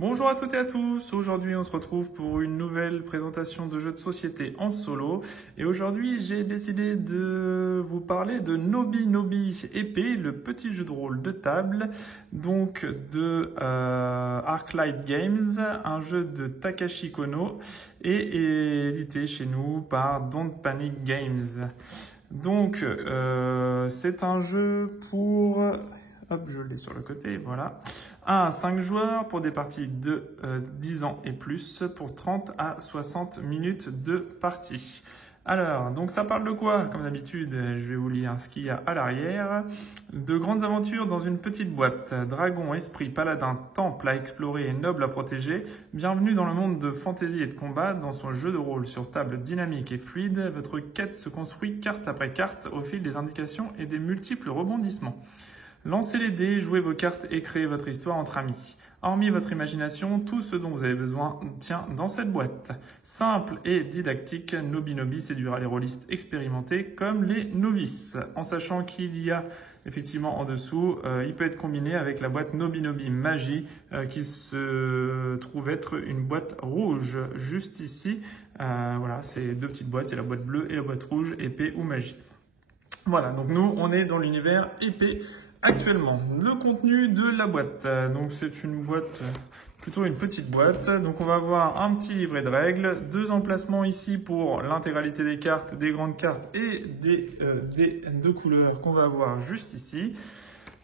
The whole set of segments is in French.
Bonjour à toutes et à tous, aujourd'hui on se retrouve pour une nouvelle présentation de jeux de société en solo et aujourd'hui j'ai décidé de vous parler de Nobi Nobi Épée, le petit jeu de rôle de table donc de Arclight Games, un jeu de Takashi Kono et édité chez nous par Don't Panic Games. Donc c'est un jeu pour... Hop, je l'ai sur le côté, voilà. 1 à 5 joueurs pour des parties de 10 ans et plus pour 30 à 60 minutes de partie. Alors, donc ça parle de quoi? Comme d'habitude, je vais vous lire ce qu'il y a à l'arrière. De grandes aventures dans une petite boîte. Dragon, esprit, paladin, temple à explorer et noble à protéger. Bienvenue dans le monde de fantaisie et de combat. Dans son jeu de rôle sur table dynamique et fluide, votre quête se construit carte après carte au fil des indications et des multiples rebondissements. Lancez les dés, jouez vos cartes et créez votre histoire entre amis. Hormis votre imagination, tout ce dont vous avez besoin tient dans cette boîte. Simple et didactique, Nobi Nobi séduira les rôlistes expérimentés comme les novices. En sachant qu'il y a effectivement en dessous, il peut être combiné avec la boîte Nobi Nobi Magie qui se trouve être une boîte rouge juste ici. Voilà, c'est deux petites boîtes, c'est la boîte bleue et la boîte rouge, épée ou magie. Voilà, donc nous on est dans l'univers épée. Actuellement, le contenu de la boîte. Donc c'est une boîte, plutôt une petite boîte. Donc on va avoir un petit livret de règles, deux emplacements ici pour l'intégralité des cartes, des grandes cartes et des dés de couleurs qu'on va avoir juste ici.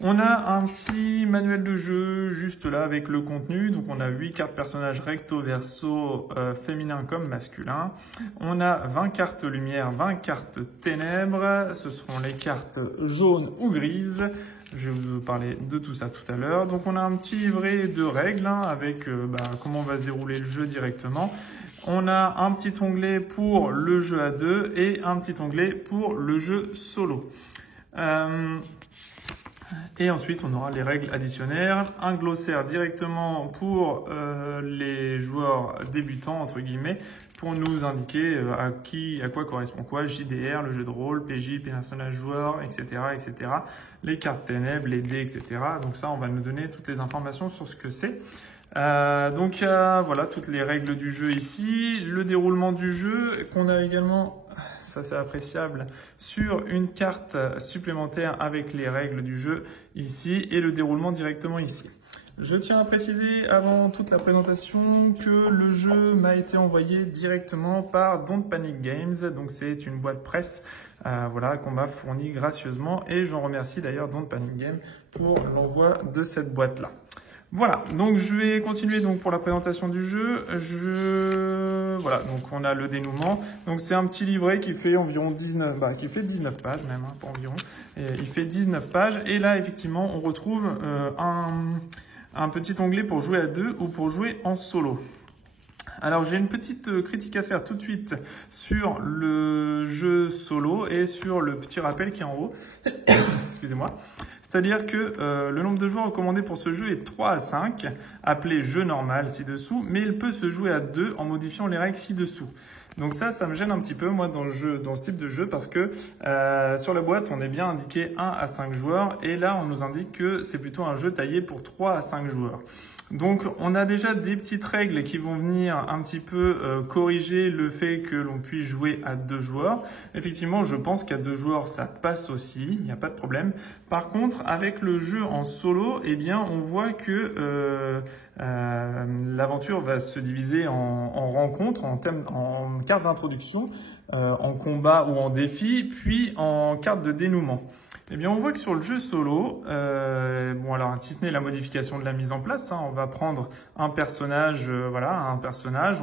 On a un petit manuel de jeu juste là avec le contenu. Donc on a 8 cartes personnages recto verso, féminin comme masculin. On a 20 cartes lumière, 20 cartes ténèbres. Ce seront les cartes jaunes ou grises. Je vais vous parler de tout ça tout à l'heure. Donc on a un petit livret de règles avec comment va se dérouler le jeu directement. On a un petit onglet pour le jeu à deux et un petit onglet pour le jeu solo. Et ensuite, on aura les règles additionnelles, un glossaire directement pour les joueurs débutants, entre guillemets, pour nous indiquer à quoi correspond quoi, JDR, le jeu de rôle, PJ, personnage joueur, etc., etc., les cartes ténèbres, les dés, etc. Donc ça, on va nous donner toutes les informations sur ce que c'est. Donc, voilà, toutes les règles du jeu ici, le déroulement du jeu, qu'on a également... Ça c'est appréciable, sur une carte supplémentaire avec les règles du jeu ici et le déroulement directement ici. Je tiens à préciser avant toute la présentation que le jeu m'a été envoyé directement par Don't Panic Games, donc c'est une boîte presse voilà, qu'on m'a fournie gracieusement et j'en remercie d'ailleurs Don't Panic Games pour l'envoi de cette boîte-là. Voilà, donc je vais continuer donc pour la présentation du jeu. Voilà, donc on a le dénouement. Donc c'est un petit livret qui fait environ 19 pages même, hein, pas environ. Et il fait 19 pages et là effectivement on retrouve un petit onglet pour jouer à deux ou pour jouer en solo. Alors j'ai une petite critique à faire tout de suite sur le jeu solo et sur le petit rappel qui est en haut. Excusez-moi. C'est-à-dire que le nombre de joueurs recommandé pour ce jeu est 3 à 5, appelé jeu normal ci-dessous, mais il peut se jouer à 2 en modifiant les règles ci-dessous. Donc ça me gêne un petit peu moi dans ce type de jeu parce que sur la boîte on est bien indiqué 1 à 5 joueurs et là on nous indique que c'est plutôt un jeu taillé pour 3 à 5 joueurs. Donc on a déjà des petites règles qui vont venir un petit peu corriger le fait que l'on puisse jouer à 2 joueurs. Effectivement, je pense qu'à 2 joueurs ça passe aussi, il n'y a pas de problème. Par contre, avec le jeu en solo, eh bien on voit que l'aventure va se diviser en rencontres, en cartes d'introduction, en combat ou en défi, puis en cartes de dénouement. Eh bien, on voit que sur le jeu solo, bon alors si ce n'est la modification de la mise en place, hein, on va prendre un personnage,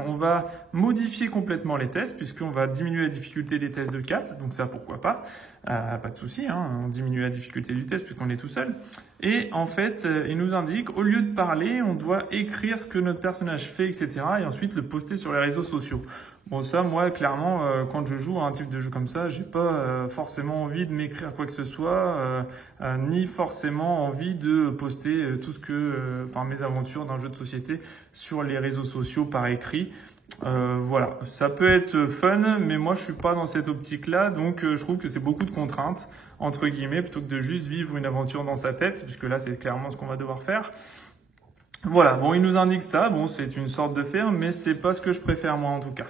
on va modifier complètement les tests puisqu'on va diminuer la difficulté des tests de 4, donc ça pourquoi pas, pas de souci, hein, on diminue la difficulté du test puisqu'on est tout seul. Et en fait, il nous indique, au lieu de parler, on doit écrire ce que notre personnage fait, etc. et ensuite le poster sur les réseaux sociaux. Bon ça, moi, clairement, quand je joue à un type de jeu comme ça, j'ai pas forcément envie de m'écrire quoi que ce soit, ni forcément envie de poster tout ce que, mes aventures d'un jeu de société sur les réseaux sociaux par écrit. Voilà, ça peut être fun, mais moi je suis pas dans cette optique-là, donc je trouve que c'est beaucoup de contraintes, entre guillemets, plutôt que de juste vivre une aventure dans sa tête, puisque là c'est clairement ce qu'on va devoir faire. Voilà, bon, il nous indique ça, bon, c'est une sorte de ferme, mais c'est pas ce que je préfère moi en tout cas.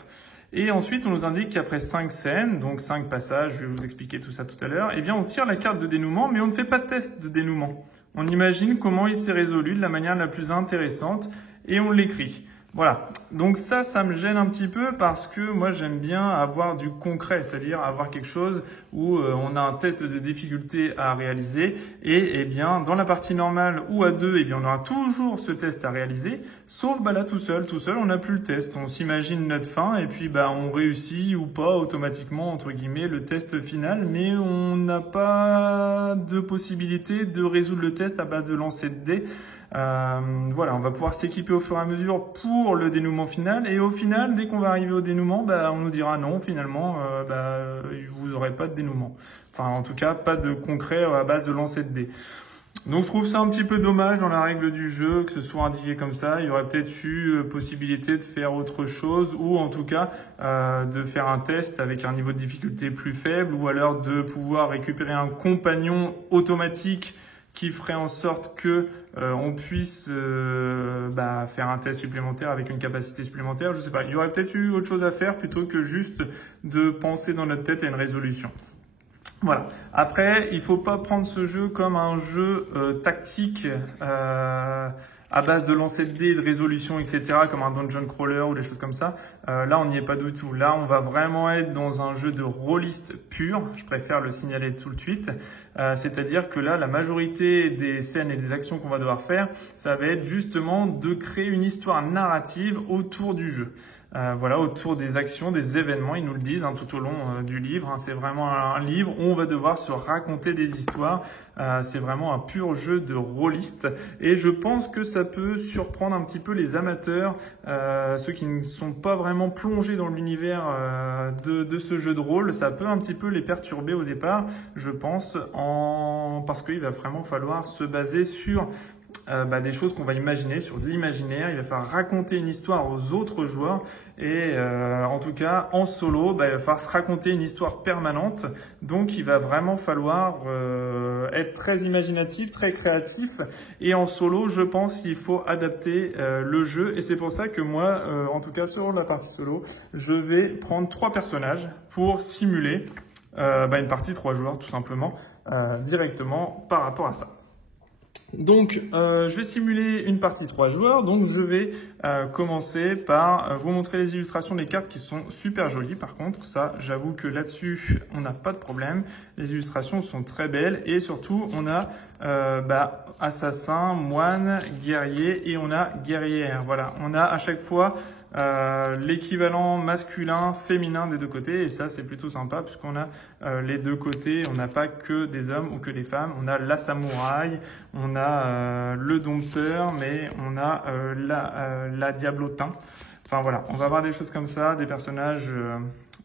Et ensuite, on nous indique qu'après 5 scènes, donc 5 passages, je vais vous expliquer tout ça tout à l'heure, eh bien, on tire la carte de dénouement, mais on ne fait pas de test de dénouement. On imagine comment il s'est résolu de la manière la plus intéressante et on l'écrit. Voilà, donc ça me gêne un petit peu parce que moi j'aime bien avoir du concret, c'est-à-dire avoir quelque chose où on a un test de difficulté à réaliser et eh bien dans la partie normale ou à deux, eh bien on aura toujours ce test à réaliser, sauf là tout seul on n'a plus le test, on s'imagine notre fin et puis on réussit ou pas automatiquement entre guillemets le test final, mais on n'a pas de possibilité de résoudre le test à base de lancer de dés. Voilà, on va pouvoir s'équiper au fur et à mesure pour le dénouement final et au final, dès qu'on va arriver au dénouement, on nous dira non, finalement, vous n'aurez pas de dénouement. Enfin, en tout cas, pas de concret à base de lancer de dés. Donc je trouve ça un petit peu dommage dans la règle du jeu que ce soit indiqué comme ça. Il y aurait peut-être eu possibilité de faire autre chose ou en tout cas de faire un test avec un niveau de difficulté plus faible ou alors de pouvoir récupérer un compagnon automatique qui ferait en sorte que on puisse faire un test supplémentaire avec une capacité supplémentaire. Je sais pas, il y aurait peut-être eu autre chose à faire plutôt que juste de penser dans notre tête à une résolution. Voilà. Après, il faut pas prendre ce jeu comme un jeu tactique à base de lancer de dés, de résolution, etc., comme un dungeon crawler ou des choses comme ça. Là, on n'y est pas du tout. Là, on va vraiment être dans un jeu de rôliste pur. Je préfère le signaler tout de suite. C'est-à-dire que là, la majorité des scènes et des actions qu'on va devoir faire, ça va être justement de créer une histoire narrative autour du jeu. Voilà, autour des actions, des événements, ils nous le disent tout au long du livre. C'est vraiment un livre où on va devoir se raconter des histoires. C'est vraiment un pur jeu de rôliste. Et je pense que ça peut surprendre un petit peu les amateurs, ceux qui ne sont pas vraiment plongés dans l'univers de ce jeu de rôle. Ça peut un petit peu les perturber au départ, je pense, parce qu'il va vraiment falloir se baser sur des choses qu'on va imaginer, sur de l'imaginaire. Il va falloir raconter une histoire aux autres joueurs et en tout cas en solo, il va falloir se raconter une histoire permanente. Donc il va vraiment falloir être très imaginatif, très créatif et en solo, je pense qu'il faut adapter le jeu et c'est pour ça que moi, en tout cas sur la partie solo, je vais prendre 3 personnages pour simuler une partie 3 joueurs tout simplement directement par rapport à ça. Donc, je vais simuler une partie 3 joueurs. Donc, je vais commencer par vous montrer les illustrations des cartes qui sont super jolies. Par contre, ça, j'avoue que là-dessus, on n'a pas de problème. Les illustrations sont très belles et surtout, on a assassin, moine, guerrier et on a guerrière. Voilà, on a à chaque fois l'équivalent masculin, féminin des deux côtés et ça c'est plutôt sympa puisqu'on a les deux côtés, on n'a pas que des hommes ou que des femmes, on a la samouraï, on a le dompteur, mais on a la diablotin. Enfin voilà, on va avoir des choses comme ça, des personnages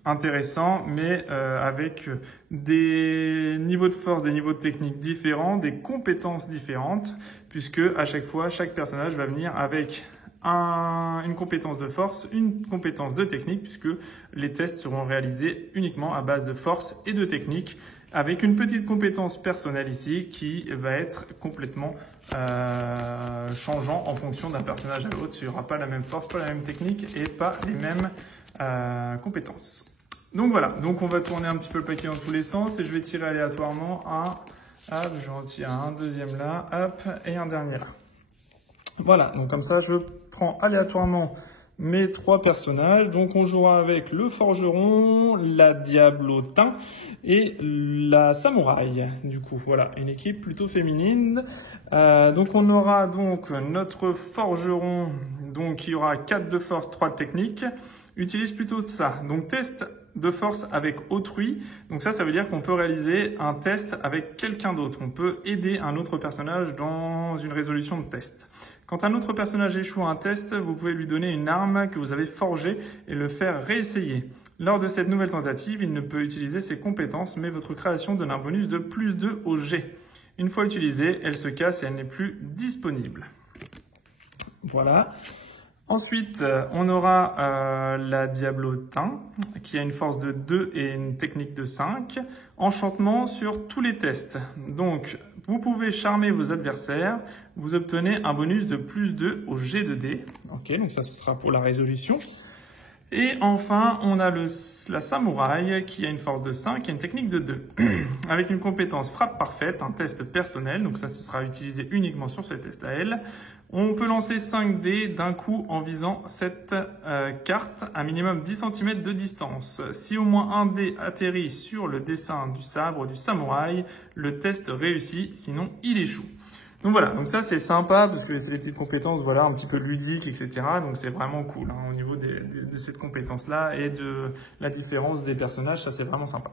intéressants, mais avec des niveaux de force, des niveaux de technique différents, des compétences différentes, puisque à chaque fois, chaque personnage va venir avec une compétence de force, une compétence de technique, puisque les tests seront réalisés uniquement à base de force et de technique, avec une petite compétence personnelle ici qui va être complètement changeant en fonction d'un personnage à l'autre. Il n'y aura pas la même force, pas la même technique et pas les mêmes compétences. Donc voilà, donc on va tourner un petit peu le paquet dans tous les sens et je vais tirer aléatoirement je vais en tirer un deuxième là, hop, et un dernier là. Voilà, donc comme ça je prends aléatoirement mes 3 personnages. Donc on jouera avec le forgeron, la diablotin et la samouraï. Du coup, voilà, une équipe plutôt féminine. Donc on aura donc notre forgeron, donc qui aura 4 de force, 3 de technique. Utilise plutôt de ça. Donc test de force avec autrui. Donc ça veut dire qu'on peut réaliser un test avec quelqu'un d'autre. On peut aider un autre personnage dans une résolution de test. Quand un autre personnage échoue à un test, vous pouvez lui donner une arme que vous avez forgée et le faire réessayer. Lors de cette nouvelle tentative, il ne peut utiliser ses compétences, mais votre création donne un bonus de +2 au jet. Une fois utilisée, elle se casse et elle n'est plus disponible. Voilà. Ensuite, on aura la diablotin qui a une force de 2 et une technique de 5. Enchantement sur tous les tests. Donc, Vous pouvez charmer vos adversaires. Vous obtenez un bonus de +2 au jet de dés. Ok, donc ça, ce sera pour la résolution. Et enfin, on a la samouraï qui a une force de 5 et une technique de 2. Avec une compétence frappe parfaite, un test personnel. Donc ça, ce sera utilisé uniquement sur ce test à elle. On peut lancer 5 dés d'un coup en visant cette carte à minimum 10 cm de distance. Si au moins un dé atterrit sur le dessin du sabre du samouraï, le test réussit, sinon il échoue. Donc voilà, donc ça c'est sympa parce que c'est des petites compétences, voilà, un petit peu ludiques, etc. Donc c'est vraiment cool au niveau de cette compétence-là et de la différence des personnages, ça c'est vraiment sympa.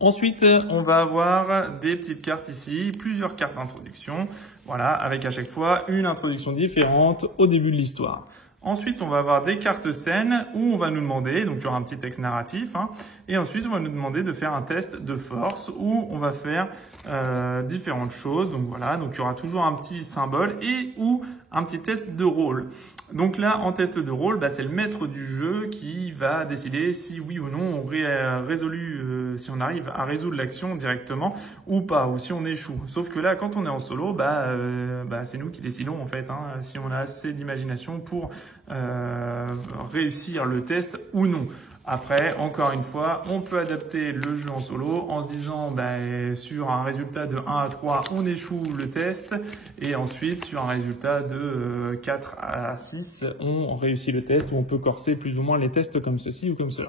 Ensuite, on va avoir des petites cartes ici, plusieurs cartes d'introduction, voilà, avec à chaque fois une introduction différente au début de l'histoire. Ensuite, on va avoir des cartes scènes où on va nous demander, donc il y aura un petit texte narratif, et ensuite on va nous demander de faire un test de force où on va faire différentes choses. Donc voilà, donc il y aura toujours un petit symbole et ou un petit test de rôle. Donc là, en test de rôle, c'est le maître du jeu qui va décider si oui ou non on si on arrive à résoudre l'action directement ou pas, ou si on échoue. Sauf que là, quand on est en solo, c'est nous qui décidons en fait, si on a assez d'imagination pour réussir le test ou non. Après, encore une fois, on peut adapter le jeu en solo en se disant sur un résultat de 1 à 3, on échoue le test et ensuite sur un résultat de 4 à 6, on réussit le test ou on peut corser plus ou moins les tests comme ceci ou comme cela.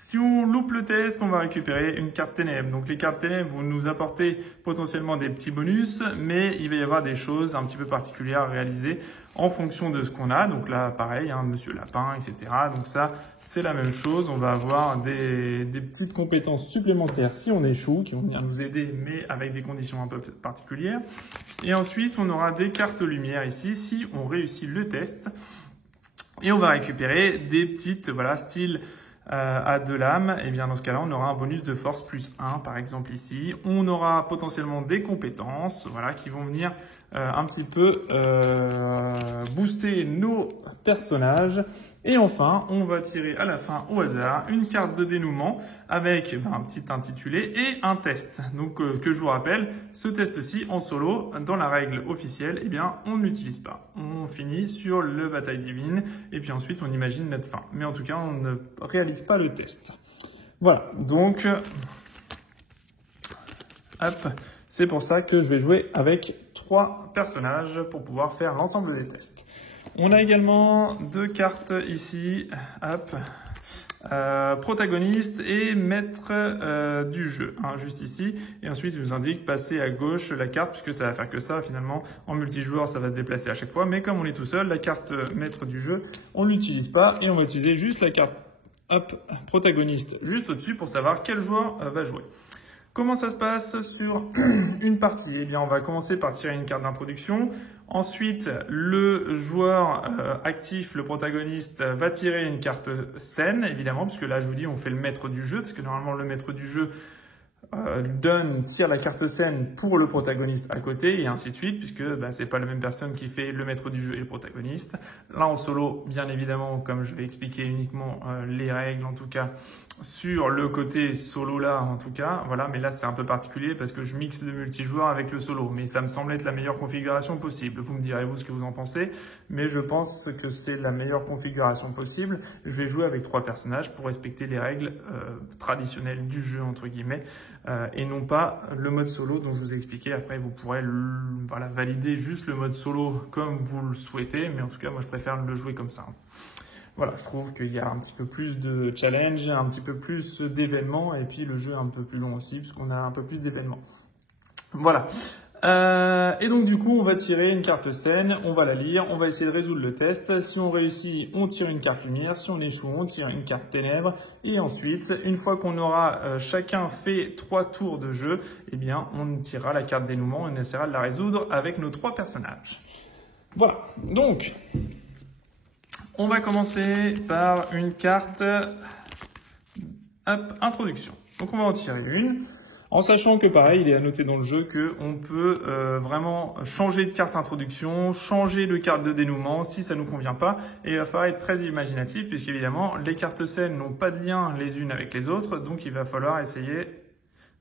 Si on loupe le test, on va récupérer une carte ténèbres. Donc les cartes ténèbres vont nous apporter potentiellement des petits bonus, mais il va y avoir des choses un petit peu particulières à réaliser en fonction de ce qu'on a. Donc là, pareil, Monsieur Lapin, etc. Donc ça, c'est la même chose. On va avoir des petites compétences supplémentaires si on échoue, qui vont venir nous aider, mais avec des conditions un peu particulières. Et ensuite, on aura des cartes lumière ici, si on réussit le test. Et on va récupérer des petites, voilà, style à 2 lames, et bien dans ce cas-là, on aura un bonus de force +1, par exemple ici. On aura potentiellement des compétences, voilà, qui vont venir un petit peu booster nos personnages. Et enfin, on va tirer à la fin au hasard une carte de dénouement avec un petit intitulé et un test. Donc que je vous rappelle, ce test-ci en solo, dans la règle officielle, on ne l'utilise pas. On finit sur le bataille divine et puis ensuite on imagine notre fin. Mais en tout cas, on ne réalise pas le test. Voilà, donc hop, c'est pour ça que je vais jouer avec 3 personnages pour pouvoir faire l'ensemble des tests. On a également 2 cartes ici, hop, protagoniste et maître du jeu, juste ici. Et ensuite, il nous indique passer à gauche la carte, puisque ça va faire que ça finalement. En multijoueur, ça va se déplacer à chaque fois. Mais comme on est tout seul, la carte maître du jeu, on ne l'utilise pas. Et on va utiliser juste la carte protagoniste juste au-dessus pour savoir quel joueur va jouer. Comment ça se passe sur une partie? Eh bien, on va commencer par tirer une carte d'introduction. Ensuite, le joueur actif, le protagoniste, va tirer une carte scène, évidemment, puisque là, je vous dis, on fait le maître du jeu, parce que normalement, le maître du jeu tire la carte scène pour le protagoniste à côté, et ainsi de suite, puisque c'est pas la même personne qui fait le maître du jeu et le protagoniste. Là, en solo, bien évidemment, comme je vais expliquer uniquement les règles, en tout cas, sur le côté solo là, en tout cas, voilà, mais là, c'est un peu particulier parce que je mixe le multijoueur avec le solo, mais ça me semble être la meilleure configuration possible. Vous me direz, vous, ce que vous en pensez, mais je pense que c'est la meilleure configuration possible. Je vais jouer avec 3 personnages pour respecter les règles traditionnelles du jeu, entre guillemets, et non pas le mode solo dont je vous ai expliqué. Après, vous pourrez valider juste le mode solo comme vous le souhaitez, mais en tout cas, moi, je préfère le jouer comme ça. Voilà, je trouve qu'il y a un petit peu plus de challenge, un petit peu plus d'événements, et puis le jeu est un peu plus long aussi, puisqu'on a un peu plus d'événements. Voilà. Et donc du coup, on va tirer une carte scène, on va la lire, on va essayer de résoudre le test. Si on réussit, on tire une carte lumière. Si on échoue, on tire une carte ténèbres. Et ensuite, une fois qu'on aura chacun fait 3 tours de jeu, eh bien, on tirera la carte dénouement et on essaiera de la résoudre avec nos 3 personnages. Voilà. Donc, on va commencer par une carte introduction. Donc, on va en tirer une. En sachant que pareil, il est à noter dans le jeu qu'on peut vraiment changer de carte introduction, changer de carte de dénouement si ça ne nous convient pas. Et il va falloir être très imaginatif puisqu'évidemment, les cartes scènes n'ont pas de lien les unes avec les autres. Donc il va falloir essayer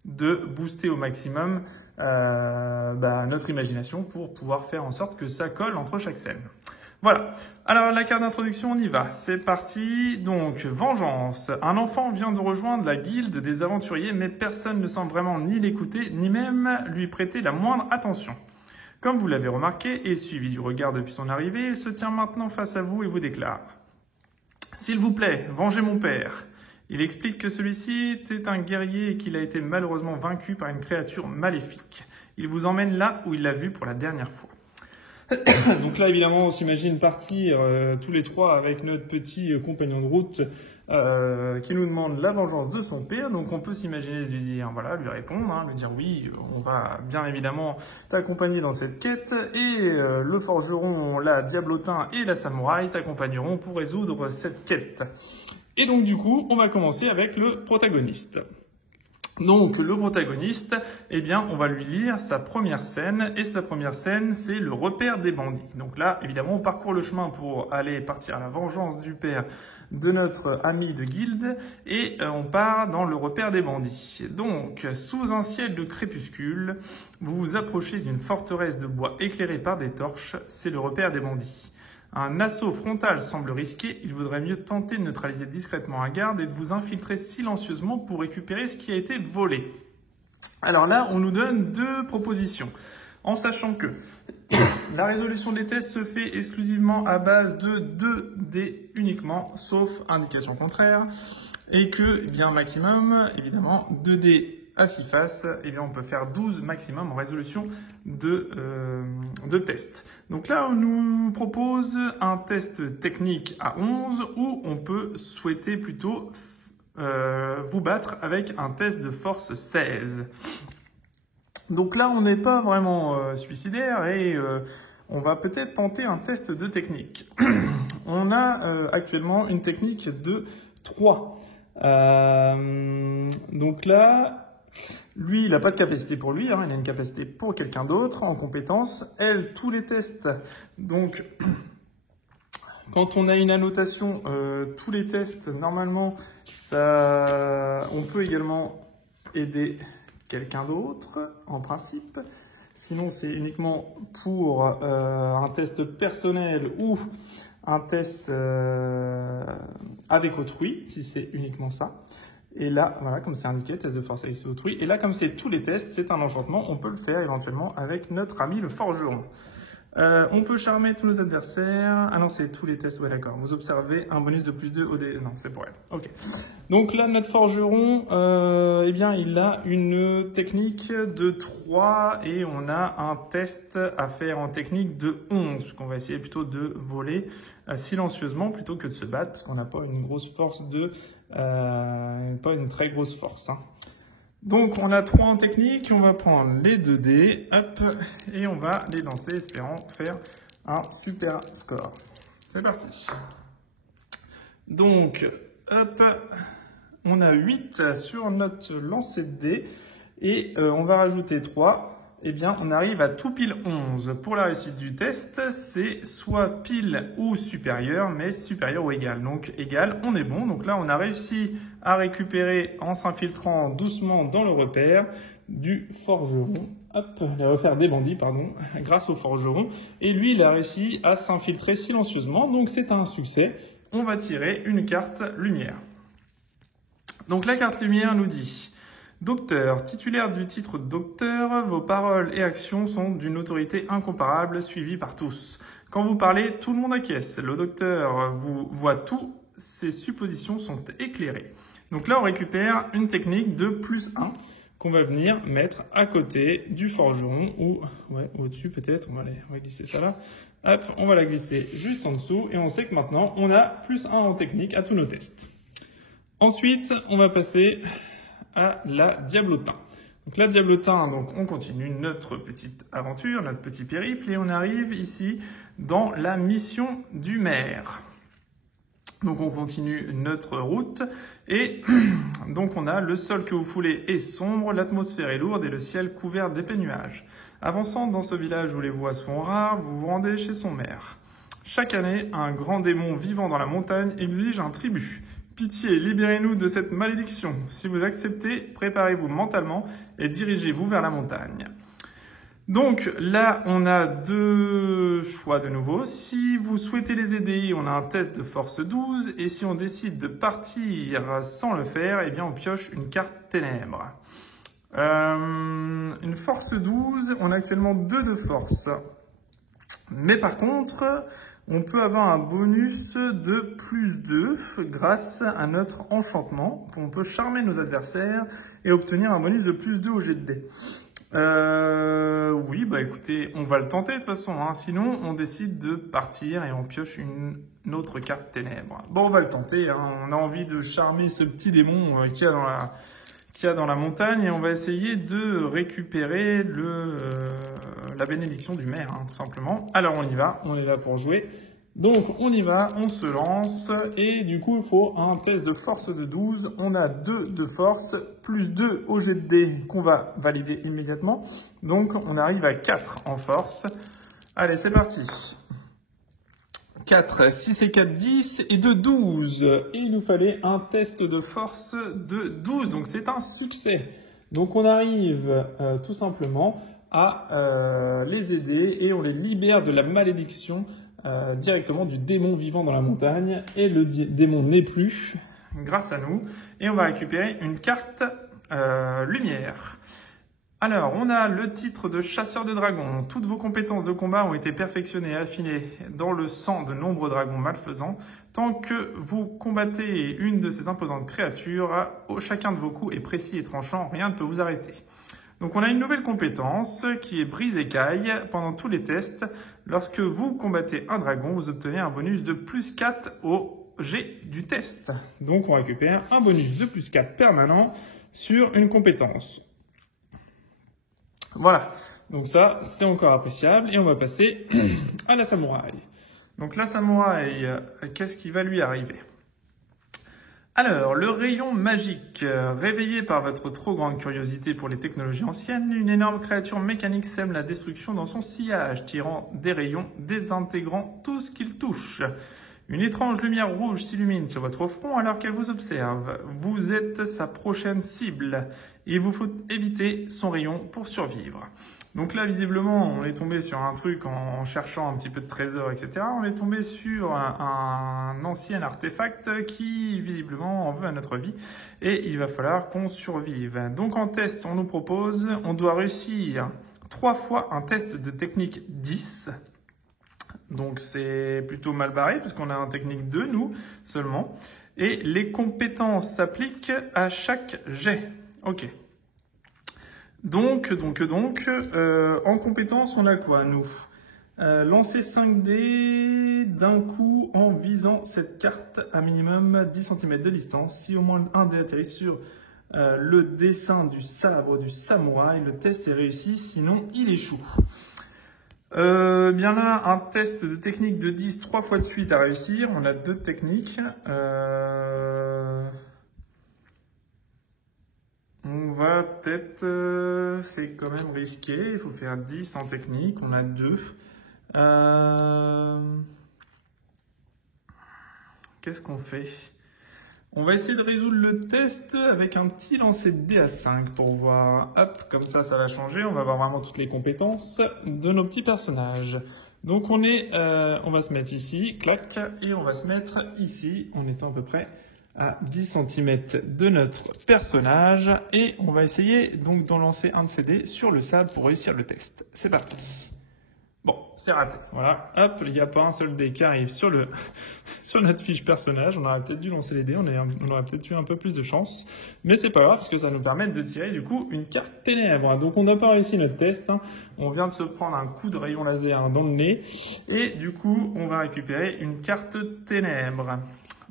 de booster au maximum notre imagination pour pouvoir faire en sorte que ça colle entre chaque scène. Voilà. Alors, la carte d'introduction, on y va. C'est parti. Donc, vengeance. Un enfant vient de rejoindre la guilde des aventuriers, mais personne ne semble vraiment ni l'écouter, ni même lui prêter la moindre attention. Comme vous l'avez remarqué et suivi du regard depuis son arrivée, il se tient maintenant face à vous et vous déclare « S'il vous plaît, vengez mon père ». Il explique que celui-ci était un guerrier et qu'il a été malheureusement vaincu par une créature maléfique. Il vous emmène là où il l'a vu pour la dernière fois. Donc là, évidemment, on s'imagine partir tous les trois avec notre petit compagnon de route qui nous demande la vengeance de son père. Donc on peut s'imaginer lui dire, voilà, lui répondre, lui dire oui, on va bien évidemment t'accompagner dans cette quête. Et le forgeron, la diablotin et la samouraï t'accompagneront pour résoudre cette quête. Et donc du coup, on va commencer avec le protagoniste. Donc, le protagoniste, eh bien, on va lui lire sa première scène, et sa première scène, c'est le repère des bandits. Donc là, évidemment, on parcourt le chemin pour aller partir à la vengeance du père de notre ami de guilde, et on part dans le repère des bandits. Donc, sous un ciel de crépuscule, vous vous approchez d'une forteresse de bois éclairée par des torches, c'est le repère des bandits. Un assaut frontal semble risqué, il vaudrait mieux tenter de neutraliser discrètement un garde et de vous infiltrer silencieusement pour récupérer ce qui a été volé. Alors là, on nous donne deux propositions, en sachant que la résolution des tests se fait exclusivement à base de 2 dés uniquement, sauf indication contraire, et que, eh bien, maximum, évidemment, 2 dés à 6 faces, eh bien, on peut faire 12 maximum en résolution de test. Donc là, on nous propose un test technique à 11 où on peut souhaiter plutôt vous battre avec un test de force 16. Donc là, on n'est pas vraiment suicidaire et on va peut-être tenter un test de technique. On a actuellement une technique de 3. Donc là, lui, il n'a pas de capacité pour lui, il a une capacité pour quelqu'un d'autre en compétence. Elle, tous les tests, donc quand on a une annotation, tous les tests, normalement, on peut également aider quelqu'un d'autre, en principe. Sinon, c'est uniquement pour un test personnel ou un test avec autrui, si c'est uniquement ça. Et là, voilà, comme c'est indiqué, test de force avec autrui. Et là, comme c'est tous les tests, c'est un enchantement. On peut le faire éventuellement avec notre ami le forgeron. On peut charmer tous nos adversaires. Ah non, c'est tous les tests. Ouais, d'accord. Vous observez un bonus de plus 2 au dé. Non, c'est pour elle. Ok. Donc là, notre forgeron, eh bien, il a une technique de 3 et on a un test à faire en technique de 11. Parce qu'on va essayer plutôt de voler silencieusement plutôt que de se battre parce qu'on n'a pas une grosse force pas une très grosse force. Donc on a 3 en technique, on va prendre les 2 dés, hop, et on va les lancer, espérant faire un super score. C'est parti. Donc, hop, on a 8 sur notre lancer de dés, et on va rajouter 3. Eh bien, on arrive à tout pile 11. Pour la réussite du test, c'est soit pile ou supérieur, mais supérieur ou égal. Donc, égal, on est bon. Donc là, on a réussi à récupérer, en s'infiltrant doucement dans le repère, du forgeron. Hop, les repères des bandits, pardon, grâce au forgeron. Et lui, il a réussi à s'infiltrer silencieusement. Donc, c'est un succès. On va tirer une carte lumière. Donc, la carte lumière nous dit... Docteur, titulaire du titre de docteur, vos paroles et actions sont d'une autorité incomparable, suivie par tous. Quand vous parlez, tout le monde acquiesce. Le docteur vous voit tout, ses suppositions sont éclairées. Donc là, on récupère une technique de plus 1 qu'on va venir mettre à côté du forgeron ou au-dessus peut-être. On va glisser ça là. Hop, on va la glisser juste en dessous et on sait que maintenant, on a plus 1 en technique à tous nos tests. Ensuite, on va passer... à la diablotin. Donc la diablotin, donc on continue notre petite aventure, notre petit périple, et on arrive ici dans la mission du maire. Donc on continue notre route, et donc on a le sol que vous foulez est sombre, l'atmosphère est lourde et le ciel couvert d'épais nuages. Avançant dans ce village où les voies se font rares, vous vous rendez chez son maire. Chaque année, un grand démon vivant dans la montagne exige un tribut. Pitié, libérez-nous de cette malédiction. Si vous acceptez, préparez-vous mentalement et dirigez-vous vers la montagne. Donc là, on a deux choix de nouveau. Si vous souhaitez les aider, on a un test de force 12. Et si on décide de partir sans le faire, eh bien on pioche une carte ténèbres. Une force 12, on a actuellement 2 de force. Mais par contre, on peut avoir un bonus de +2 grâce à notre enchantement. On peut charmer nos adversaires et obtenir un bonus de +2 au jet de dés. Oui, bah écoutez, on va le tenter de toute façon, hein. Sinon, on décide de partir et on pioche une autre carte ténèbres. Bon, on va le tenter, hein. On a envie de charmer ce petit démon qu'il y a dans la montagne et on va essayer de récupérer la bénédiction du maire, hein, tout simplement. Alors on y va, on est là pour jouer. Donc on y va, on se lance et du coup il faut un test de force de 12. On a 2 de force, +2 au jet de dés qu'on va valider immédiatement. Donc on arrive à 4 en force. Allez, c'est parti. 4, 6 et 4, 10 et 2, 12. Et il nous fallait un test de force de 12, donc c'est un succès. Donc on arrive tout simplement à les aider et on les libère de la malédiction directement du démon vivant dans la montagne. Et le démon n'est plus grâce à nous. Et on va récupérer une carte lumière. Alors, on a le titre de chasseur de dragons. Toutes vos compétences de combat ont été perfectionnées et affinées dans le sang de nombreux dragons malfaisants. Tant que vous combattez une de ces imposantes créatures, chacun de vos coups est précis et tranchant, rien ne peut vous arrêter. Donc on a une nouvelle compétence qui est brise écaille. Pendant tous les tests, lorsque vous combattez un dragon, vous obtenez un bonus de +4 au jet du test. Donc on récupère un bonus de +4 permanent sur une compétence. Voilà, donc ça, c'est encore appréciable. Et on va passer à la samouraï. Donc la samouraï, qu'est-ce qui va lui arriver? Alors, le rayon magique. Réveillé par votre trop grande curiosité pour les technologies anciennes, une énorme créature mécanique sème la destruction dans son sillage, tirant des rayons, désintégrant tout ce qu'il touche. Une étrange lumière rouge s'illumine sur votre front alors qu'elle vous observe. Vous êtes sa prochaine cible. Il vous faut éviter son rayon pour survivre. Donc là, visiblement, on est tombé sur un truc en cherchant un petit peu de trésors, etc. On est tombé sur un ancien artefact qui, visiblement, en veut à notre vie. Et il va falloir qu'on survive. Donc en test, on nous propose, on doit réussir 3 fois un test de technique 10. Donc c'est plutôt mal barré puisqu'on a un technique 2, nous, seulement. Et les compétences s'appliquent à chaque jet. Ok. Donc, en compétences, on a quoi, nous? Lancer 5 dés d'un coup en visant cette carte à minimum 10 cm de distance. Si au moins un dé atterrit sur le dessin du sabre du samouraï, le test est réussi, sinon il échoue. Bien là, un test de technique de 10 3 fois de suite à réussir. On a 2 techniques. On va peut-être... c'est quand même risqué. Il faut faire 10 en technique. On a 2. Qu'est-ce qu'on fait? On va essayer de résoudre le test avec un petit lancer de dés à 5 pour voir. Hop, comme ça, ça va changer. On va avoir vraiment toutes les compétences de nos petits personnages. Donc on va se mettre ici, clac, et on va se mettre ici, en étant à peu près à 10 cm de notre personnage. Et on va essayer donc d'en lancer un de ces dés sur le sable pour réussir le test. C'est parti. Bon, c'est raté. Voilà, hop, il n'y a pas un seul dé qui arrive sur notre fiche personnage. On aurait peut-être dû lancer les dés, on aurait peut-être eu un peu plus de chance. Mais c'est pas grave, parce que ça nous permet de tirer du coup une carte ténèbres. Donc on n'a pas réussi notre test, hein. On vient de se prendre un coup de rayon laser dans le nez. Et du coup, on va récupérer une carte ténèbres.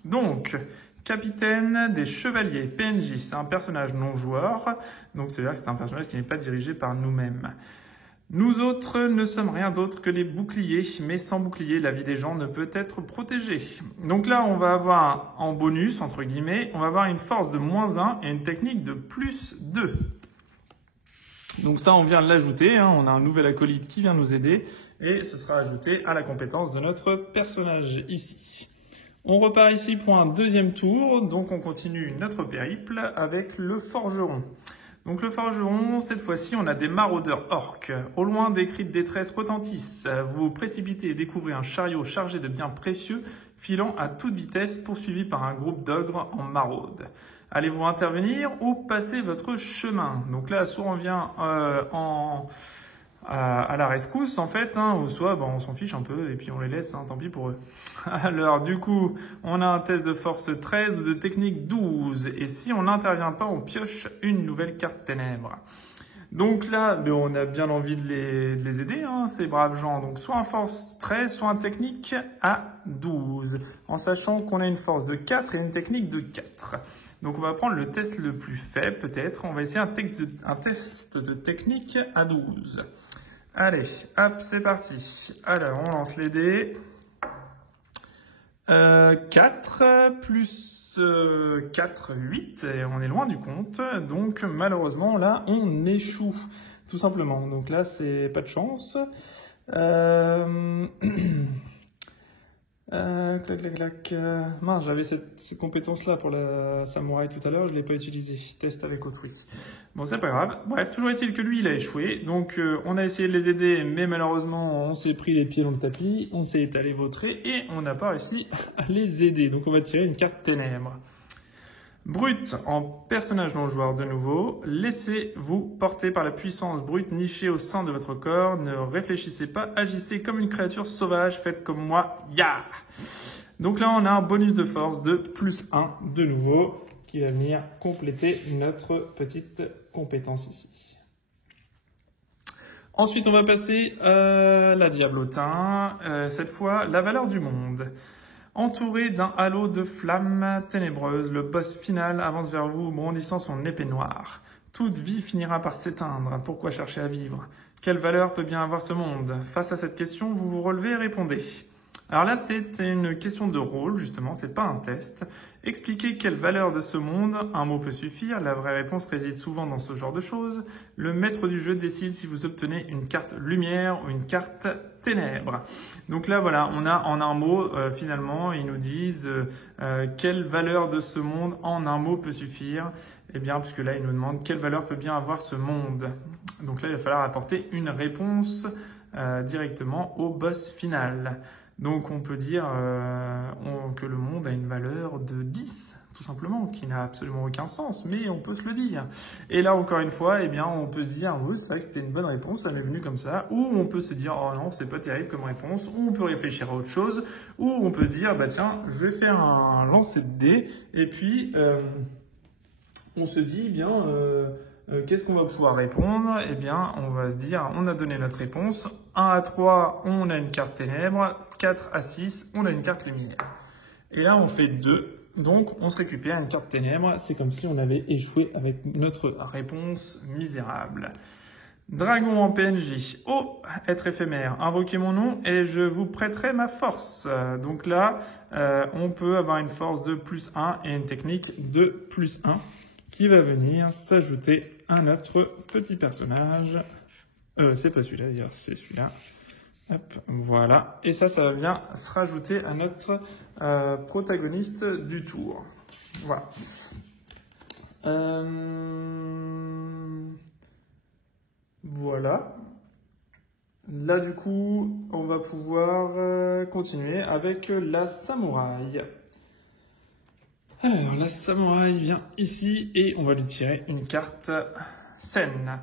Donc, capitaine des chevaliers, PNJ, c'est un personnage non joueur. Donc c'est-à-dire que c'est un personnage qui n'est pas dirigé par nous-mêmes. Nous autres ne sommes rien d'autre que les boucliers, mais sans bouclier, la vie des gens ne peut être protégée. Donc là, on va avoir en bonus, entre guillemets, on va avoir une force de -1 et une technique de +2. Donc ça, on vient de l'ajouter, hein, on a un nouvel acolyte qui vient nous aider, et ce sera ajouté à la compétence de notre personnage ici. On repart ici pour un deuxième tour, donc on continue notre périple avec le forgeron. Donc le forgeron, cette fois-ci, on a des maraudeurs orques. Au loin, des cris de détresse retentissent. Vous vous précipitez et découvrez un chariot chargé de biens précieux, filant à toute vitesse, poursuivi par un groupe d'ogres en maraude. Allez-vous intervenir ou passer votre chemin? Donc là, soit on vient à la rescousse en fait, hein, ou soit on s'en fiche un peu et puis on les laisse, hein, tant pis pour eux. Alors du coup, on a un test de force 13 ou de technique 12, et si on n'intervient pas, on pioche une nouvelle carte ténèbres. Donc là, on a bien envie de les aider, hein, ces braves gens. Donc soit un force 13, soit un technique à 12, en sachant qu'on a une force de 4 et une technique de 4. Donc on va prendre le test le plus faible peut-être, on va essayer un test de technique à 12. Allez, hop, c'est parti. Alors, on lance les dés. 4 plus 4, 8. Et on est loin du compte. Donc, malheureusement, là, on échoue. Tout simplement. Donc là, c'est pas de chance. Clac, clac, clac. Mince, j'avais cette compétence-là pour la samouraï tout à l'heure, je ne l'ai pas utilisée. Test avec autrui. Bon, c'est pas grave. Bref, toujours est-il que lui, il a échoué. Donc, on a essayé de les aider, mais malheureusement, on s'est pris les pieds dans le tapis, on s'est étalé vautré et on n'a pas réussi à les aider. Donc, on va tirer une carte ténèbres. Brut, en personnage non-joueur de nouveau, laissez-vous porter par la puissance brute nichée au sein de votre corps. Ne réfléchissez pas, agissez comme une créature sauvage, faites comme moi, ya! Donc là, on a un bonus de force de plus 1 de nouveau, qui va venir compléter notre petite compétence ici. Ensuite, on va passer à la diablotin, cette fois, la valeur du monde. Entouré d'un halo de flammes ténébreuses, le boss final avance vers vous, brandissant son épée noire. Toute vie finira par s'éteindre. Pourquoi chercher à vivre? Quelle valeur peut bien avoir ce monde? Face à cette question, vous vous relevez et répondez. Alors là, c'est une question de rôle, justement, c'est pas un test. Expliquez quelle valeur de ce monde, un mot peut suffire, la vraie réponse réside souvent dans ce genre de choses. Le maître du jeu décide si vous obtenez une carte lumière ou une carte ténèbres. Donc là, voilà, on a en un mot, finalement, ils nous disent quelle valeur de ce monde en un mot peut suffire. Eh bien, puisque là, ils nous demandent quelle valeur peut bien avoir ce monde. Donc là, il va falloir apporter une réponse directement au boss final. Donc on peut dire que le monde a une valeur de 10, tout simplement, qui n'a absolument aucun sens, mais on peut se le dire. Et là, encore une fois, eh bien, on peut se dire, oui, c'est vrai que c'était une bonne réponse, ça m'est venu comme ça, ou on peut se dire, oh non, c'est pas terrible comme réponse, ou on peut réfléchir à autre chose, ou on peut se dire, bah tiens, je vais faire un lancer de dés, et puis on se dit, eh bien, qu'est-ce qu'on va pouvoir répondre? Eh bien, on va se dire, on a donné notre réponse. 1 à 3, on a une carte ténèbres. 4 à 6, on a une carte lumière. Et là, on fait 2. Donc, on se récupère une carte ténèbres. C'est comme si on avait échoué avec notre réponse misérable. Dragon en PNJ. Oh, être éphémère. Invoquez mon nom et je vous prêterai ma force. Donc là, on peut avoir une force de plus 1 et une technique de plus 1. Qui va venir s'ajouter à notre petit personnage. C'est pas celui-là d'ailleurs, c'est celui-là. Hop, voilà. Et ça vient se rajouter à notre protagoniste du tour. Voilà. Voilà. Là, du coup, on va pouvoir continuer avec la samouraï. Alors, la samouraï vient ici et on va lui tirer une carte saine.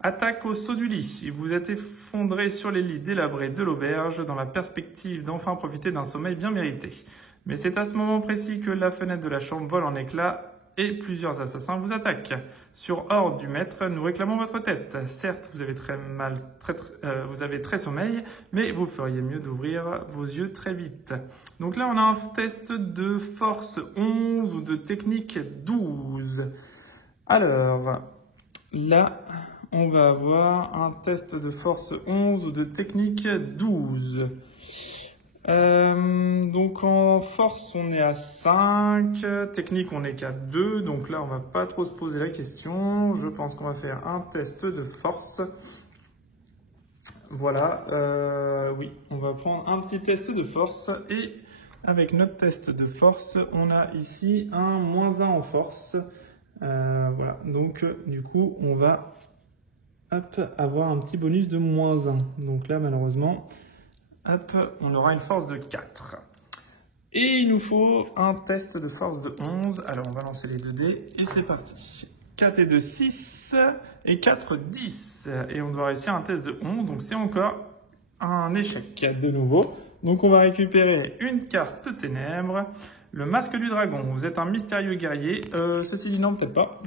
Attaque au saut du lit. Vous êtes effondré sur les lits délabrés de l'auberge dans la perspective d'enfin profiter d'un sommeil bien mérité. Mais c'est à ce moment précis que la fenêtre de la chambre vole en éclats et plusieurs assassins vous attaquent. Sur ordre du maître, nous réclamons votre tête. Certes, vous avez très sommeil, mais vous feriez mieux d'ouvrir vos yeux très vite. Donc là, on a un test de force 11 ou de technique 12. Alors, là, on va avoir un test de force 11 ou de technique 12. Donc en force on est à 5, technique on est qu'à 2, donc là on va pas trop se poser la question. Je pense qu'on va faire un test de force. Voilà, oui, on va prendre un petit test de force et avec notre test de force, on a ici un -1 en force. Voilà, donc du coup, on va avoir un petit bonus de -1. Donc là, malheureusement, on aura une force de 4. Et il nous faut un test de force de 11. Alors, on va lancer les 2 dés et c'est parti. 4 et 2, 6 et 4, 10. Et on doit réussir un test de 11, donc c'est encore un échec de nouveau. Donc on va récupérer une carte ténèbres, le masque du dragon. Vous êtes un mystérieux guerrier. Ceci dit non, peut-être pas.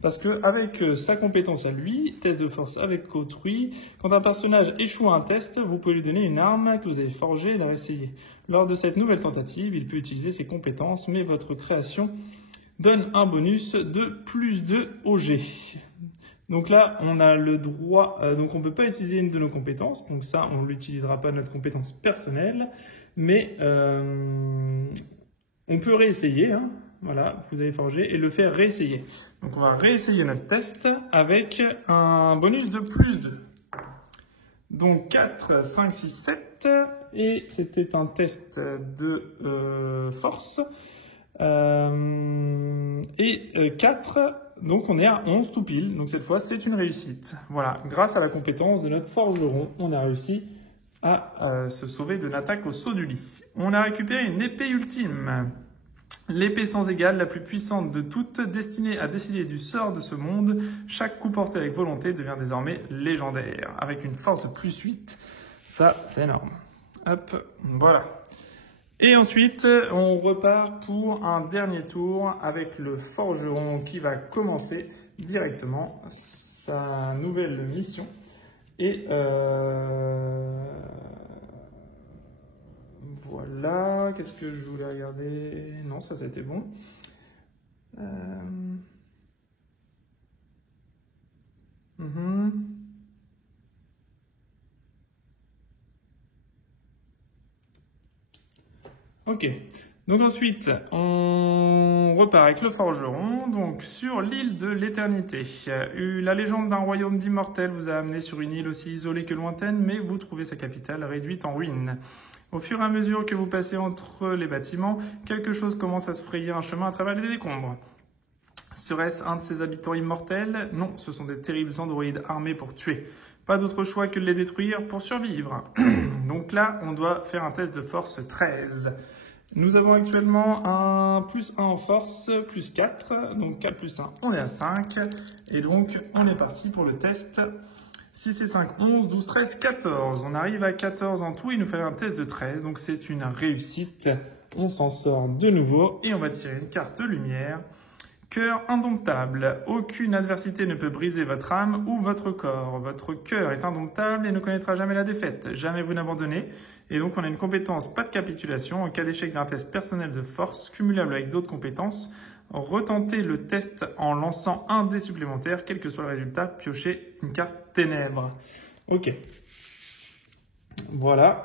Parce que avec sa compétence à lui, test de force avec autrui, quand un personnage échoue à un test, vous pouvez lui donner une arme que vous avez forgée et la réessayer. Lors de cette nouvelle tentative, il peut utiliser ses compétences, mais votre création donne un bonus de +2 au jet. Donc là, on a le droit, donc on ne peut pas utiliser une de nos compétences, donc ça, on ne l'utilisera pas notre compétence personnelle, mais on peut réessayer, hein, voilà, vous avez forgé, et le faire réessayer. Donc on va réessayer notre test avec un bonus de +2. Donc 4, 5, 6, 7, et c'était un test de force. Et 4, donc on est à 11 tout pile, donc cette fois c'est une réussite. Voilà, grâce à la compétence de notre forgeron, on a réussi à se sauver de l'attaque au saut du lit. On a récupéré une épée ultime. L'épée sans égale, la plus puissante de toutes, destinée à décider du sort de ce monde. Chaque coup porté avec volonté devient désormais légendaire, avec une force de +8. Ça, c'est énorme. Hop, voilà. Et ensuite, on repart pour un dernier tour avec le forgeron qui va commencer directement sa nouvelle mission. Et voilà, qu'est-ce que je voulais regarder? Non, ça c'était bon. Ok, donc ensuite, on repart avec le forgeron, donc sur l'île de l'éternité. La légende d'un royaume d'immortels vous a amené sur une île aussi isolée que lointaine, mais vous trouvez sa capitale réduite en ruines. Au fur et à mesure que vous passez entre les bâtiments, quelque chose commence à se frayer un chemin à travers les décombres. Serait-ce un de ces habitants immortels? Non, ce sont des terribles androïdes armés pour tuer. Pas d'autre choix que de les détruire pour survivre. Donc là, on doit faire un test de force 13. Nous avons actuellement un +1 en force, +4. Donc 4 plus 1, on est à 5. Et donc, on est parti pour le test. 6 et 5, 11, 12, 13, 14. On arrive à 14 en tout, il nous fallait un test de 13. Donc c'est une réussite. On s'en sort de nouveau et on va tirer une carte lumière. Cœur indomptable. Aucune adversité ne peut briser votre âme ou votre corps. Votre cœur est indomptable et ne connaîtra jamais la défaite. Jamais vous n'abandonnez. Et donc on a une compétence pas de capitulation. En cas d'échec d'un test personnel de force, cumulable avec d'autres compétences, retentez le test en lançant un dé supplémentaire. Quel que soit le résultat, piochez une carte ténèbres. Ok. Voilà.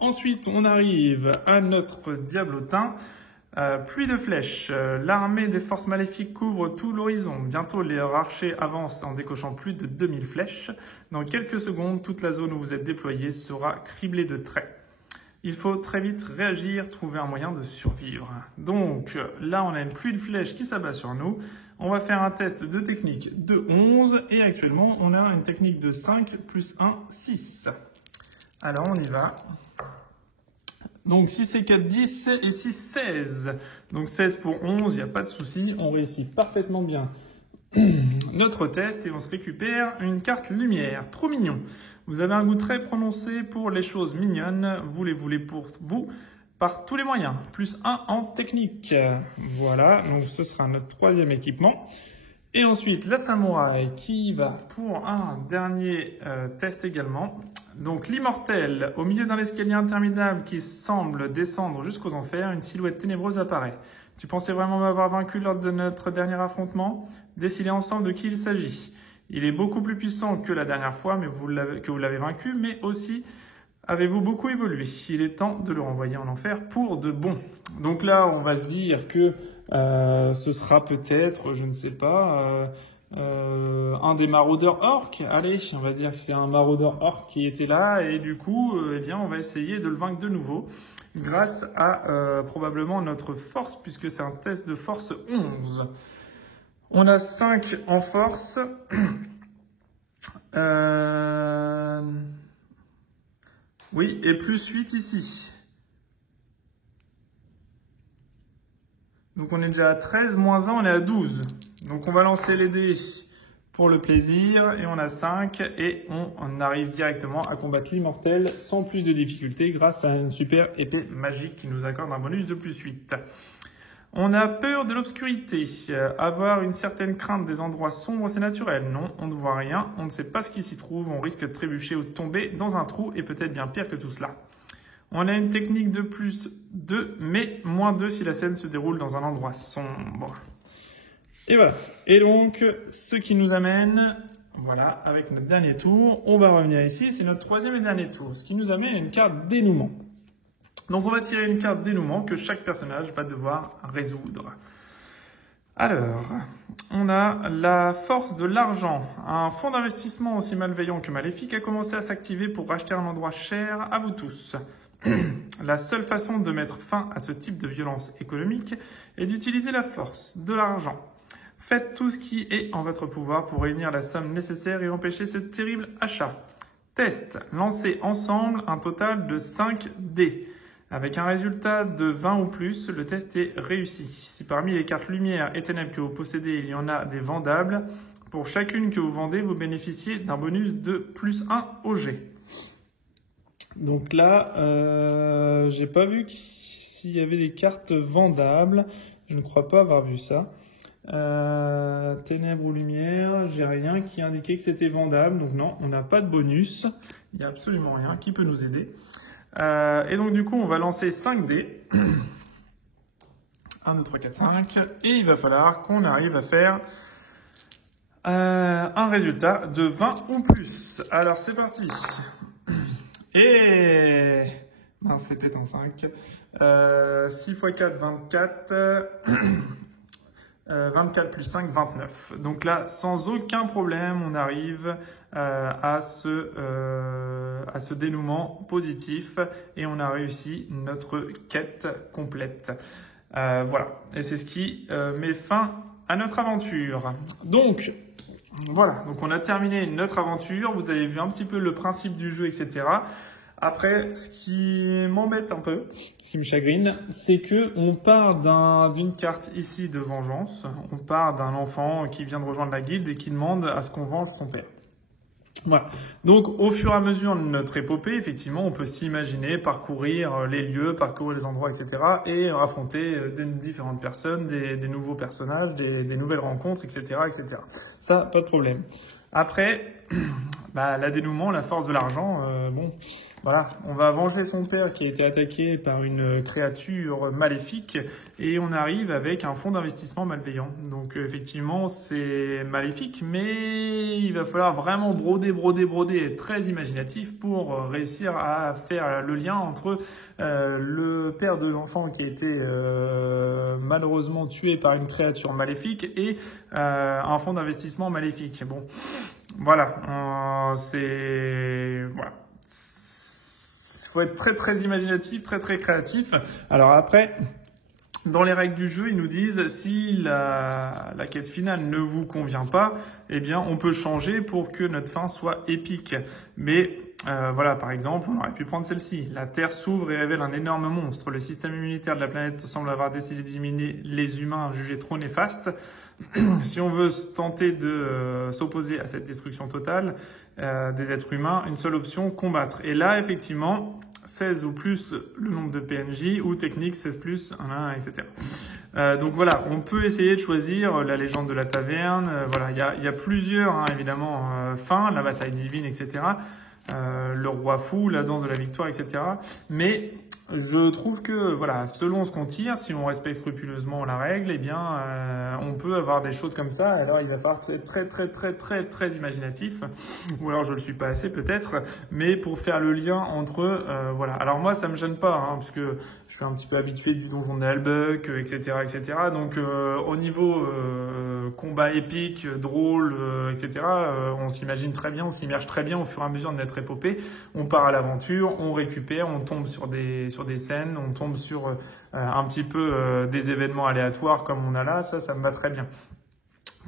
Ensuite, on arrive à notre diablotin. Pluie de flèches. L'armée des forces maléfiques couvre tout l'horizon. Bientôt, les archers avancent en décochant plus de 2000 flèches. Dans quelques secondes, toute la zone où vous êtes déployé sera criblée de traits. Il faut très vite réagir, trouver un moyen de survivre. Donc là, on a une pluie de flèches qui s'abat sur nous. On va faire un test de technique de 11 et actuellement, on a une technique de 5 plus 1, 6. Alors, on y va. Donc 6 et 4, 10 et 6, 16. Donc 16 pour 11, il n'y a pas de souci, on réussit parfaitement bien notre test et on se récupère une carte lumière. Trop mignon. Vous avez un goût très prononcé pour les choses mignonnes. Vous les voulez pour vous par tous les moyens. Plus 1 en technique. Voilà, donc ce sera notre troisième équipement. Et ensuite, la samouraï qui va pour un dernier test également. Donc l'immortel, au milieu d'un escalier interminable qui semble descendre jusqu'aux enfers, une silhouette ténébreuse apparaît. Tu pensais vraiment m'avoir vaincu lors de notre dernier affrontement? Décidez ensemble de qui il s'agit. Il est beaucoup plus puissant que la dernière fois que vous l'avez vaincu, mais aussi avez-vous beaucoup évolué. Il est temps de le renvoyer en enfer pour de bon. Donc là, on va se dire que ce sera peut-être, je ne sais pas... un des maraudeurs orques. Allez, on va dire que c'est un maraudeur orc qui était là et du coup, eh bien, on va essayer de le vaincre de nouveau grâce à probablement notre force puisque c'est un test de force 11. On a 5 en force. Oui, et plus 8 ici. Donc on est déjà à 13, moins 1, on est à 12. Donc on va lancer les dés pour le plaisir, et on a 5, et on arrive directement à combattre l'immortel sans plus de difficulté grâce à une super épée magique qui nous accorde un bonus de plus 8. On a peur de l'obscurité. Avoir une certaine crainte des endroits sombres, c'est naturel. Non, on ne voit rien, on ne sait pas ce qui s'y trouve, on risque de trébucher ou de tomber dans un trou, et peut-être bien pire que tout cela. On a une technique de plus 2, mais moins 2 si la scène se déroule dans un endroit sombre. Et voilà. Et donc, ce qui nous amène, voilà, avec notre dernier tour, on va revenir ici, c'est notre troisième et dernier tour, ce qui nous amène à une carte dénouement. Donc on va tirer une carte dénouement que chaque personnage va devoir résoudre. Alors, on a la force de l'argent. Un fonds d'investissement aussi malveillant que maléfique a commencé à s'activer pour racheter un endroit cher à vous tous. La seule façon de mettre fin à ce type de violence économique est d'utiliser la force de l'argent. Faites tout ce qui est en votre pouvoir pour réunir la somme nécessaire et empêcher ce terrible achat. Test. Lancez ensemble un total de 5 dés. Avec un résultat de 20 ou plus, le test est réussi. Si parmi les cartes lumière et ténèbres que vous possédez, il y en a des vendables, pour chacune que vous vendez, vous bénéficiez d'un bonus de plus 1 au jet. Donc là, j'ai pas vu s'il y avait des cartes vendables. Je ne crois pas avoir vu ça. Ténèbres ou lumière, j'ai rien qui indiquait que c'était vendable. Donc non, on n'a pas de bonus. Il n'y a absolument rien qui peut nous aider. Et donc du coup, on va lancer 5 dés. 1, 2, 3, 4, 5. Et il va falloir qu'on arrive à faire un résultat de 20 ou plus. Alors c'est parti. Et... non, c'était un 5. 6 x 4, 24. 24 plus 5, 29. Donc là, sans aucun problème, on arrive à ce dénouement positif et on a réussi notre quête complète. Voilà, et c'est ce qui met fin à notre aventure. Donc, voilà, donc on a terminé notre aventure. Vous avez vu un petit peu le principe du jeu, etc. Après, ce qui m'embête un peu, ce qui me chagrine, c'est que on part d'une carte ici de vengeance. On part d'un enfant qui vient de rejoindre la guilde et qui demande à ce qu'on venge son père. Voilà. Donc, au fur et à mesure de notre épopée, effectivement, on peut s'imaginer parcourir les lieux, parcourir les endroits, etc. et affronter des différentes personnes, des nouveaux personnages, des nouvelles rencontres, etc., etc. Ça, pas de problème. Après, la dénouement, la force de l'argent, bon... Voilà, on va venger son père qui a été attaqué par une créature maléfique et on arrive avec un fonds d'investissement malveillant. Donc effectivement, c'est maléfique, mais il va falloir vraiment broder, être très imaginatif pour réussir à faire le lien entre le père de l'enfant qui a été malheureusement tué par une créature maléfique et un fonds d'investissement maléfique. Bon, voilà, voilà. Faut être très très imaginatif, très très créatif. Alors après, dans les règles du jeu, ils nous disent si la quête finale ne vous convient pas, eh bien on peut changer pour que notre fin soit épique. Mais voilà, par exemple, on aurait pu prendre celle-ci. La Terre s'ouvre et révèle un énorme monstre. Le système immunitaire de la planète semble avoir décidé d'éliminer les humains jugés trop néfastes. Si on veut tenter de s'opposer à cette destruction totale des êtres humains, une seule option, combattre. Et là, effectivement, 16 ou plus le nombre de PNJ, ou technique 16 plus, 1, etc. Donc voilà, on peut essayer de choisir la légende de la taverne. Voilà, il y a plusieurs, évidemment, fins, la bataille divine, etc. Le roi fou, la danse de la victoire, etc. Mais je trouve que, voilà, selon ce qu'on tire, si on respecte scrupuleusement la règle, eh bien, on peut avoir des choses comme ça. Alors, il va falloir être très imaginatif. Ou alors, je le suis pas assez, peut-être. Mais pour faire le lien entre, voilà. Alors, moi, ça me gêne pas, parce que je suis un petit peu habitué des donjons d'Albuck, etc., etc. Donc, au niveau combat épique, drôle, etc., on s'imagine très bien, on s'immerge très bien au fur et à mesure de notre épopée. On part à l'aventure, on récupère, on tombe sur des scènes, on tombe sur un petit peu des événements aléatoires comme on a là. Ça me va très bien.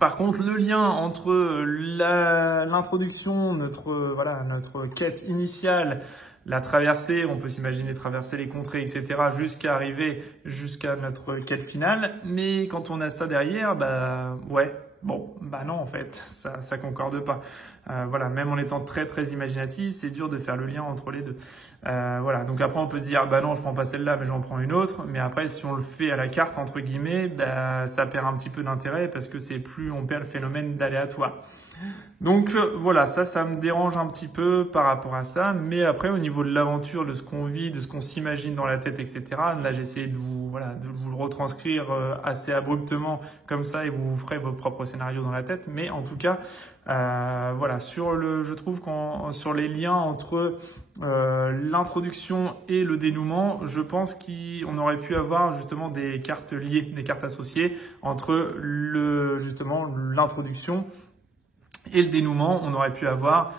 Par contre, le lien entre l'introduction, notre quête initiale, la traversée, on peut s'imaginer traverser les contrées, etc., jusqu'à arriver jusqu'à notre quête finale. Mais quand on a ça derrière, non, en fait, ça concorde pas. Voilà, même en étant très très imaginatif, c'est dur de faire le lien entre les deux. Voilà, donc après on peut se dire, non, je prends pas celle-là, mais j'en prends une autre. Mais après, si on le fait à la carte, entre guillemets, ça perd un petit peu d'intérêt parce que on perd le phénomène d'aléatoire. Donc voilà, ça me dérange un petit peu par rapport à ça, mais après au niveau de l'aventure, de ce qu'on vit, de ce qu'on s'imagine dans la tête, etc. Là j'ai essayé de vous le retranscrire assez abruptement comme ça et vous ferez votre propre scénario dans la tête. Mais en tout cas, je trouve sur les liens entre l'introduction et le dénouement, je pense qu'on aurait pu avoir justement des cartes liées, des cartes associées entre l'introduction et le dénouement. On aurait pu avoir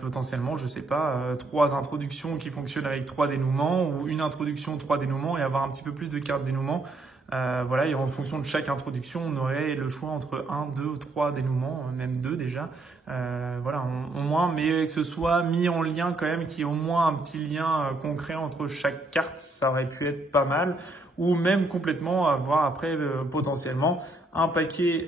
potentiellement, je sais pas, 3 introductions qui fonctionnent avec 3 dénouements ou une introduction, 3 dénouements et avoir un petit peu plus de cartes dénouement. Et en fonction de chaque introduction, on aurait le choix entre 1, 2 ou 3 dénouements, même 2 déjà. Au moins, mais que ce soit mis en lien quand même, qu'il y ait au moins un petit lien concret entre chaque carte, ça aurait pu être pas mal. Ou même complètement avoir après potentiellement un paquet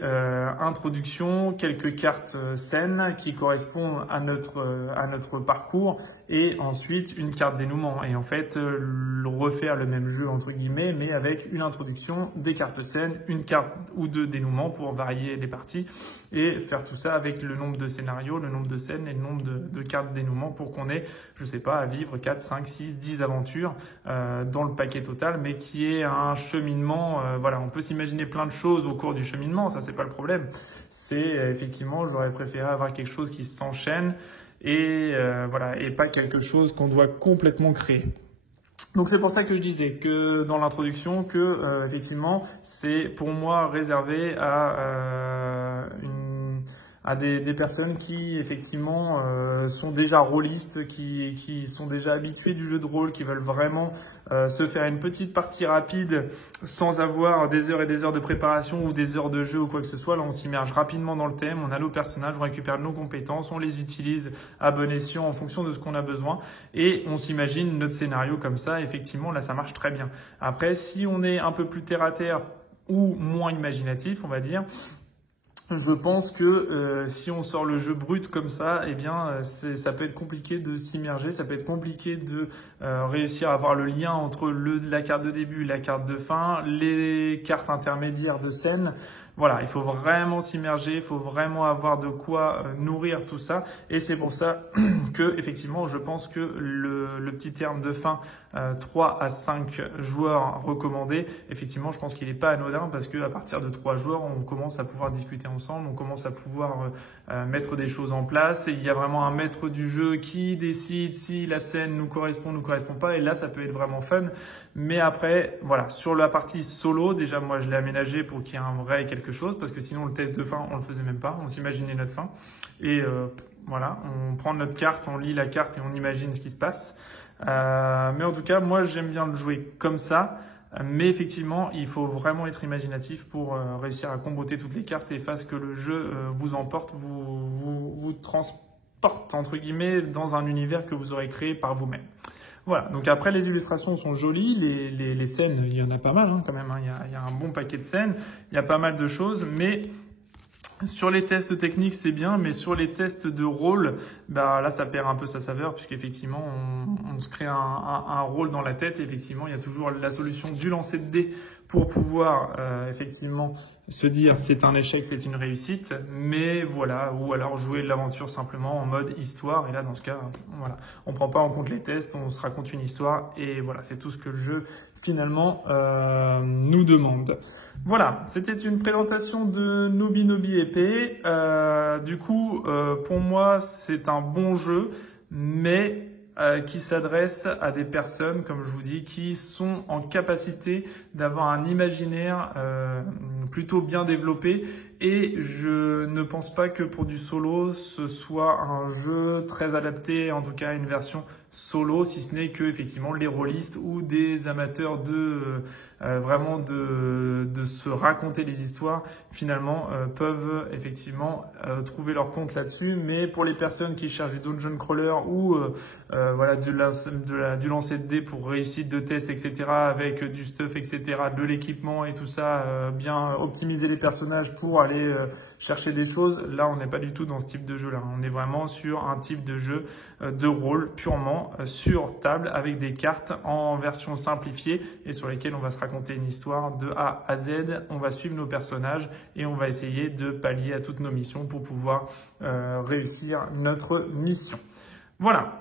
introduction, quelques cartes scènes qui correspondent à notre parcours et ensuite une carte dénouement. Et en fait, refaire le même jeu entre guillemets, mais avec une introduction, des cartes scènes, une carte ou 2 dénouements pour varier les parties et faire tout ça avec le nombre de scénarios, le nombre de scènes et le nombre de cartes dénouement pour qu'on ait, je sais pas, à vivre 4, 5, 6, 10 aventures dans le paquet total, mais qui est un cheminement. On peut s'imaginer plein de choses au cours du cheminement, ça c'est pas le problème. C'est effectivement, j'aurais préféré avoir quelque chose qui s'enchaîne et pas quelque chose qu'on doit complètement créer. Donc c'est pour ça que je disais que dans l'introduction que effectivement c'est pour moi réservé à des personnes qui effectivement sont déjà rôlistes, qui sont déjà habitués du jeu de rôle, qui veulent vraiment se faire une petite partie rapide sans avoir des heures et des heures de préparation ou des heures de jeu ou quoi que ce soit. Là, on s'immerge rapidement dans le thème, on a nos personnages, on récupère nos compétences, on les utilise à bon escient en fonction de ce qu'on a besoin et on s'imagine notre scénario comme ça. Effectivement, là, ça marche très bien. Après, si on est un peu plus terre à terre ou moins imaginatif, on va dire, je pense que si on sort le jeu brut comme ça, ça peut être compliqué de s'immerger, ça peut être compliqué de réussir à avoir le lien entre la carte de début, la carte de fin, les cartes intermédiaires de scène. Voilà, il faut vraiment s'immerger, il faut vraiment avoir de quoi nourrir tout ça. Et c'est pour ça que, effectivement, je pense que le petit terme de fin, 3 à 5 joueurs recommandés, effectivement, je pense qu'il n'est pas anodin parce qu'à partir de 3 joueurs, on commence à pouvoir discuter ensemble, on commence à pouvoir mettre des choses en place. Et il y a vraiment un maître du jeu qui décide si la scène nous correspond pas. Et là, ça peut être vraiment fun. Mais après, voilà, sur la partie solo, déjà, moi, je l'ai aménagé pour qu'il y ait un vrai quelque chose, parce que sinon, le test de fin, on le faisait même pas. On s'imaginait notre fin. Et on prend notre carte, on lit la carte et on imagine ce qui se passe. Mais en tout cas, moi, j'aime bien le jouer comme ça. Mais effectivement, il faut vraiment être imaginatif pour réussir à comboter toutes les cartes et fasse que le jeu vous emporte, vous transporte, entre guillemets, dans un univers que vous aurez créé par vous-même. Voilà, donc après les illustrations sont jolies, les scènes, il y en a pas mal quand même, il y a un bon paquet de scènes, il y a pas mal de choses, mais sur les tests techniques c'est bien, mais sur les tests de rôle, là ça perd un peu sa saveur, puisqu'effectivement on se crée un rôle dans la tête, et effectivement il y a toujours la solution du lancer de dés pour pouvoir effectivement se dire c'est un échec, c'est une réussite, mais voilà, ou alors jouer l'aventure simplement en mode histoire, et là dans ce cas, voilà, on prend pas en compte les tests, on se raconte une histoire, et voilà, c'est tout ce que le jeu finalement nous demande. Voilà, c'était une présentation de Nobi Épée. Du coup, pour moi, c'est un bon jeu, mais qui s'adresse à des personnes, comme je vous dis, qui sont en capacité d'avoir un imaginaire plutôt bien développé et je ne pense pas que pour du solo, ce soit un jeu très adapté, en tout cas une version solo, si ce n'est que effectivement les rôlistes ou des amateurs de vraiment de se raconter des histoires finalement peuvent effectivement trouver leur compte là-dessus. Mais pour les personnes qui cherchent du dungeon crawler ou voilà du lancer de dés pour réussite de test, etc., avec du stuff, etc., de l'équipement et tout ça, bien optimiser les personnages pour aller chercher des choses, là on n'est pas du tout dans ce type de jeu là. On est vraiment sur un type de jeu de rôle purement sur table avec des cartes en version simplifiée et sur lesquelles on va se raconter une histoire de A à Z. On va suivre nos personnages et on va essayer de pallier à toutes nos missions pour pouvoir réussir notre mission. Voilà.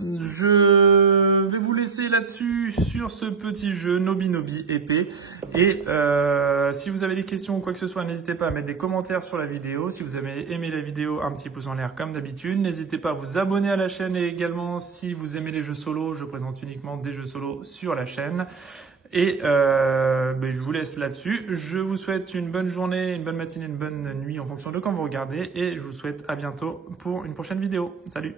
Je vais vous laisser là-dessus sur ce petit jeu Nobi Nobi épée. Et si vous avez des questions ou quoi que ce soit, n'hésitez pas à mettre des commentaires sur la vidéo. Si vous avez aimé la vidéo, un petit pouce en l'air comme d'habitude. N'hésitez pas à vous abonner à la chaîne et également si vous aimez les jeux solo, je présente uniquement des jeux solo sur la chaîne. Et je vous laisse là-dessus. Je vous souhaite une bonne journée, une bonne matinée, une bonne nuit en fonction de quand vous regardez. Et je vous souhaite à bientôt pour une prochaine vidéo. Salut!